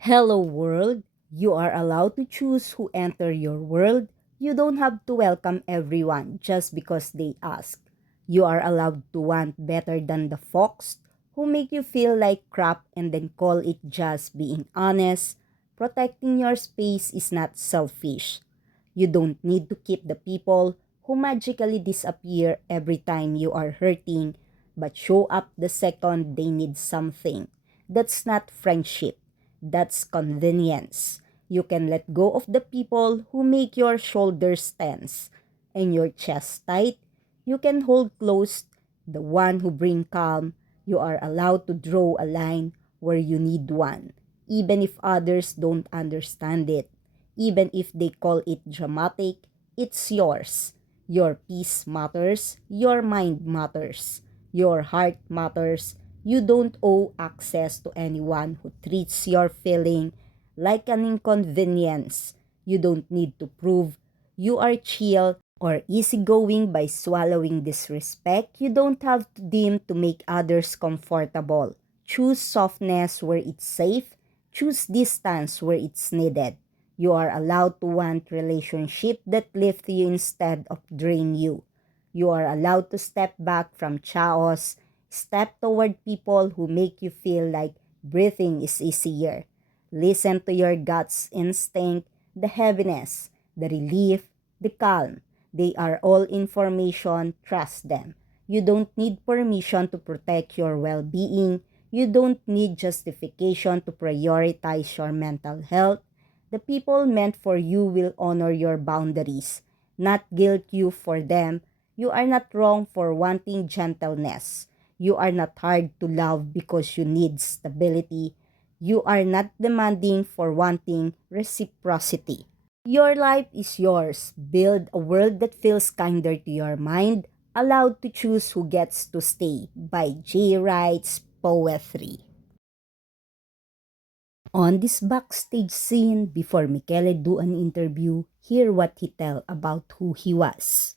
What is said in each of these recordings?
Hello world, you are allowed to choose who enter your world. You don't have to welcome everyone just because they ask. You are allowed to want better than the fox who make you feel like crap and then call it just being honest. Protecting your space is not selfish. You don't need to keep the people who magically disappear every time you are hurting but show up the second they need something. That's not friendship. That's convenience. You can let go of the people who make your shoulders tense and your chest tight. You can hold close the one who bring calm. You are allowed to draw a line where you need one, even if others don't understand it. Even if they call it dramatic, it's yours. Your peace matters, your mind matters, your heart matters. You don't owe access to anyone who treats your feeling like an inconvenience. You don't need to prove you are chill or easygoing by swallowing disrespect. You don't have to dim to make others comfortable. Choose softness where it's safe. Choose distance where it's needed. You are allowed to want relationship that lift you instead of drain you. You are allowed to step back from chaos, step toward people who make you feel like breathing is easier. Listen to your gut's instinct, the heaviness, the relief, the calm. They are all information, trust them. You don't need permission to protect your well-being. You don't need justification to prioritize your mental health. The people meant for you will honor your boundaries, not guilt you for them. You are not wrong for wanting gentleness. You are not hard to love because you need stability. You are not demanding for wanting reciprocity. Your life is yours. Build a world that feels kinder to your mind. Allowed to choose who gets to stay by J. Wright's Poetry. On this backstage scene, before Michele do an interview, hear what he tell about who he was.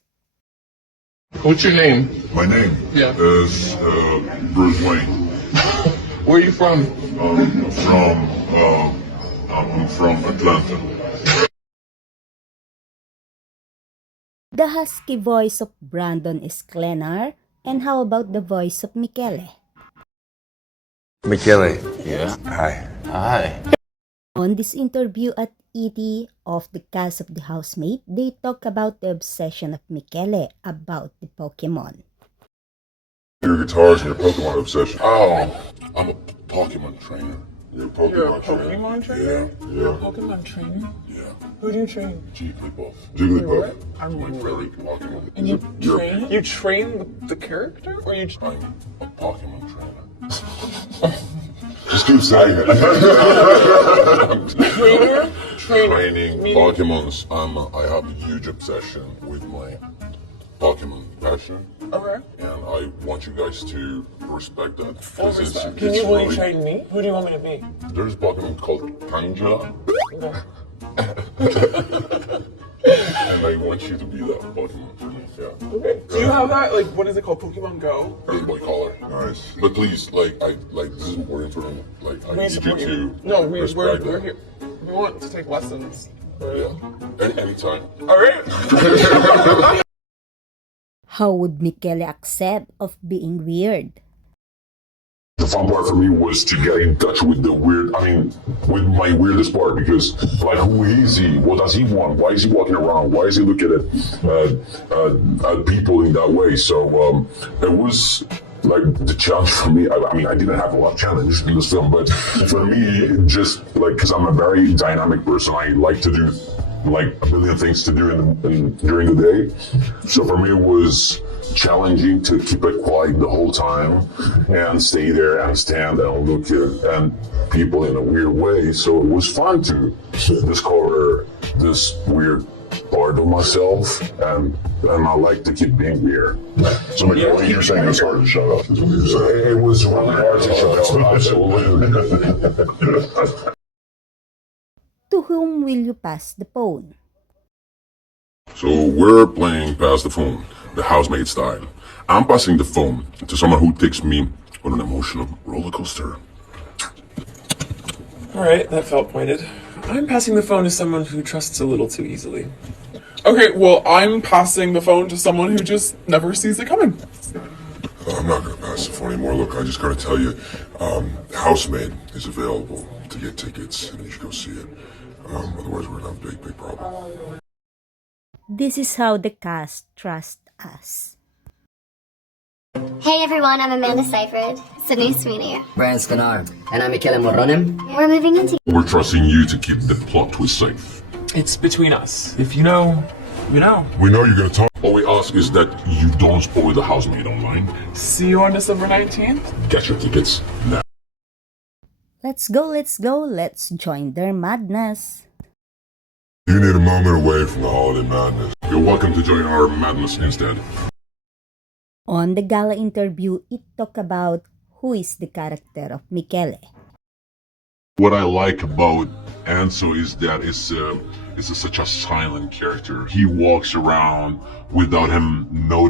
What's your name? My name Yeah. is Bruce Wayne. Where are you from? I'm from Atlanta. The husky voice of Brandon Esclenar, and how about the voice of Michele? Michele. Yeah. Hi. Hi. On this interview at ET of the cast of The Housemate, they talk about the obsession of Michele about the Pokemon. Your guitars and your Pokemon obsession. Oh. I'm a Pokemon trainer. You're a You're a Pokemon trainer. Pokemon trainer? Yeah. Pokemon trainer? Yeah. Who do you train? Jigglypuff. What? Jigglypuff. I'm My favorite Pokemon. And you You're- train? You train the character? Or you I'm a Pokemon trainer. Just keep saying it. trainer? Training Meaning- Pokemons. I have a huge obsession with my Pokemon passion. Okay. And I want you guys to respect that. Full 'Cause respect. Can you really train me? Who do you want me to be? There's a Pokemon called Panja, Okay. and I want you to be that Pokemon. Yeah. Okay. Do you have that? Like, what is it called? Pokemon Go? Game Boy Color. Nice. But please, this is important for me. Like, I We need you support to you. No, we're respect we're that. here. We want to take lessons. Yeah. Anytime. All right. How would Michele accept of being weird? The fun part for me was to get in touch with with my weirdest part, because, like, who is he? What does he want? Why is he walking around? Why is he looking at people in that way? So it was like the challenge for me. I didn't have a lot of challenge in this film, but for me, just like, because I'm a very dynamic person, I like to do like a million things to do during the day. So for me, it was challenging to keep it quiet the whole time and stay there and stand and look at people in a weird way. So it was fun to discover this weird part of myself, and I like to keep being weird. So what you're saying is hard to shut up. Is what you're saying. It was really hard to shut up. Absolutely. To whom will you pass the phone? So we're playing Pass the Phone, the housemate style. I'm passing the phone to someone who takes me on an emotional roller coaster. Alright, that felt pointed. I'm passing the phone to someone who trusts a little too easily. Okay, well, I'm passing the phone to someone who just never sees it coming. I'm not gonna pass the phone anymore. Look, I just gotta tell you, Housemaid is available to get tickets, and you should go see it. Otherwise, we're gonna have a big, big problem. This is how the cast trust us. Hey everyone, I'm Amanda Seyfried. It's so nice to meet you. Brian Scanar, and I'm Michele Morronem. We're moving into We're trusting you to keep the plot twist safe. It's between us. If you know, you know. We know you're gonna talk. All we ask is that you don't spoil the Housemaid online. See you on December 19th. Get your tickets now. Let's go, let's join their madness. You need a moment away from the holiday madness. You're welcome to join our madness instead. On the gala interview, it talked about who is the character of Michele. What I like about Anso is that it's such a silent character. He walks around without him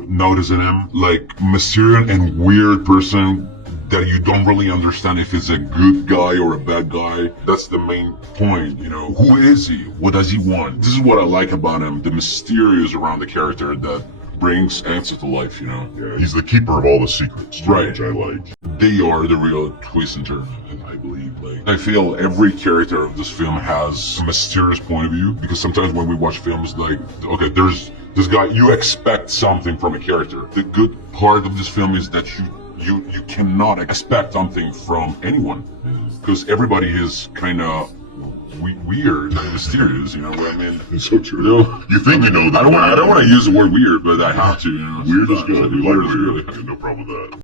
noticing him, like mysterious and weird person that you don't really understand if he's a good guy or a bad guy. That's the main point, you know. Who is he? What does he want? This is what I like about him, the mysterious around the character that brings Anso to life, you know. Yeah, he's the keeper of all the secrets, right? Which I like. They are the real twist and turn, I believe. Like, I feel every character of this film has a mysterious point of view, because sometimes when we watch films, like, okay, there's this guy, you expect something from a character. The good part of this film is that you cannot expect something from anyone, because everybody is kind of weird and mysterious, you know what I mean? It's so true. You know, you think you know that. I don't want to use the word weird, but I have to, you know. Weird is good. Weird is good. I have no problem with that.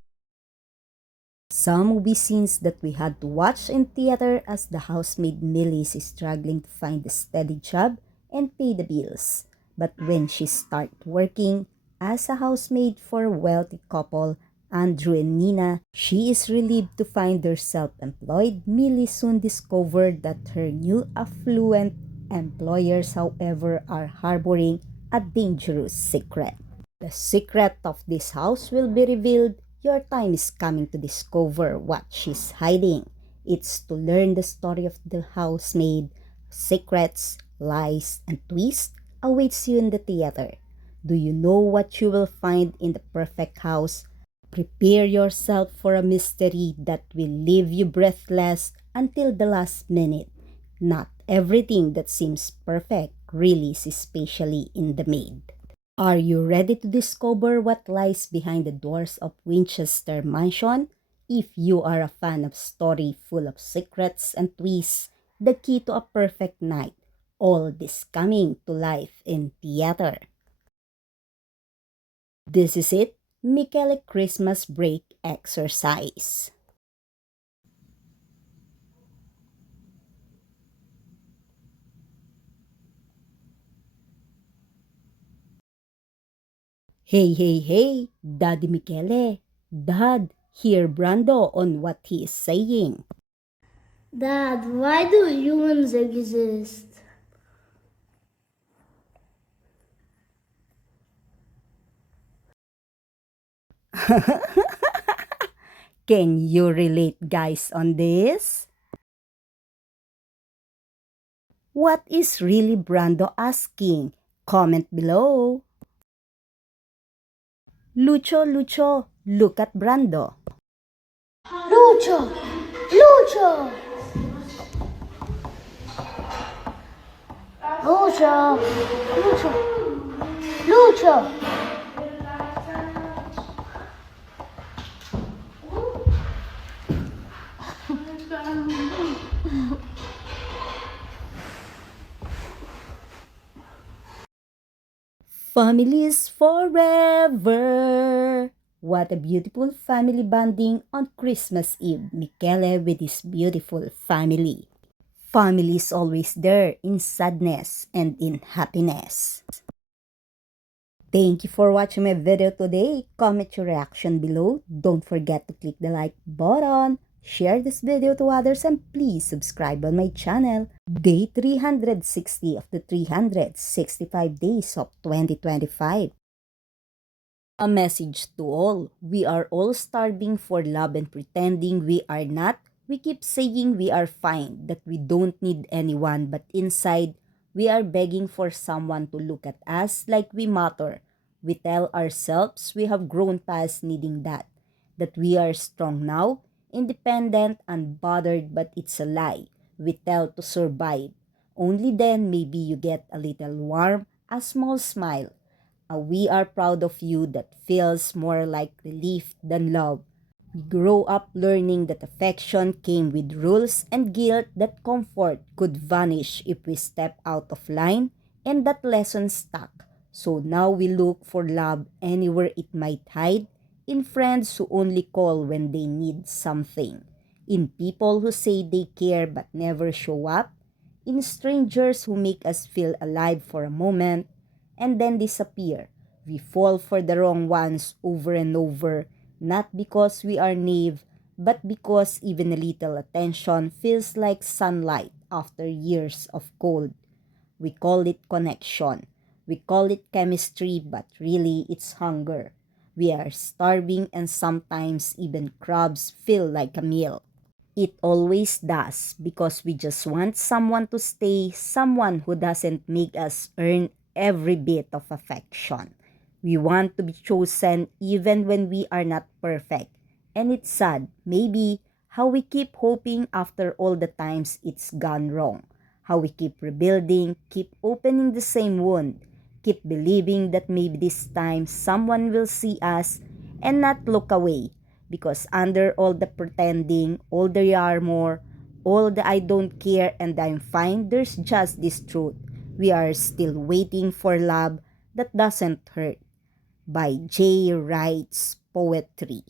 Some movie scenes that we had to watch in theater as the housemaid Millie is struggling to find a steady job and pay the bills. But when she starts working as a housemaid for a wealthy couple, Andrew and Nina, she is relieved to find herself employed. Millie soon discovered that her new affluent employers, however, are harboring a dangerous secret. The secret of this house will be revealed. Your time is coming to discover what she's hiding. It's to learn the story of the housemaid. Secrets, lies, and twists awaits you in the theater. Do you know what you will find in the perfect house? Prepare yourself for a mystery that will leave you breathless until the last minute. Not everything that seems perfect really is, especially in the maid. Are you ready to discover what lies behind the doors of Winchester Mansion? If you are a fan of story full of secrets and twists, the key to a perfect night, all this coming to life in theater. This is it, Michele Christmas break exercise. Hey, Daddy Michele. Dad, hear Brando on what he is saying. Dad, why do humans exist? Can you relate, guys, on this? What is really Brando asking? Comment below. Lucho, look at Brando. Lucho! Lucho! Lucho! Lucho! Lucho! Families forever. What a beautiful family bonding on Christmas Eve. Michele with his beautiful family. Family is always there in sadness and in happiness. Thank you for watching my video today. Comment your reaction below. Don't forget to click the like button. Share this video to others and please subscribe on my channel. Day 360 of the 365 days of 2025. A message to all. We are all starving for love and pretending we are not. We keep saying we are fine, that we don't need anyone, but inside, we are begging for someone to look at us like we matter. We tell ourselves we have grown past needing that we are strong now, independent, unbothered, but it's a lie. We tell to survive. Only then maybe you get a little warm, a small smile. A we are proud of you that feels more like relief than love. We grow up learning that affection came with rules and guilt, that comfort could vanish if we step out of line, and that lesson stuck. So now we look for love anywhere it might hide, in friends who only call when they need something, in people who say they care but never show up, in strangers who make us feel alive for a moment and then disappear. We fall for the wrong ones over and over, not because we are naive, but because even a little attention feels like sunlight after years of cold. We call it connection. We call it chemistry, but really it's hunger. We are starving, and sometimes even crabs feel like a meal. It always does, because we just want someone to stay, someone who doesn't make us earn every bit of affection. We want to be chosen even when we are not perfect. And it's sad, maybe, how we keep hoping after all the times it's gone wrong. How we keep rebuilding, keep opening the same wound, keep believing that maybe this time someone will see us and not look away. Because under all the pretending, all the armor, all the I don't care and I'm fine, there's just this truth. We are still waiting for love that doesn't hurt. By J. Wright's Poetry.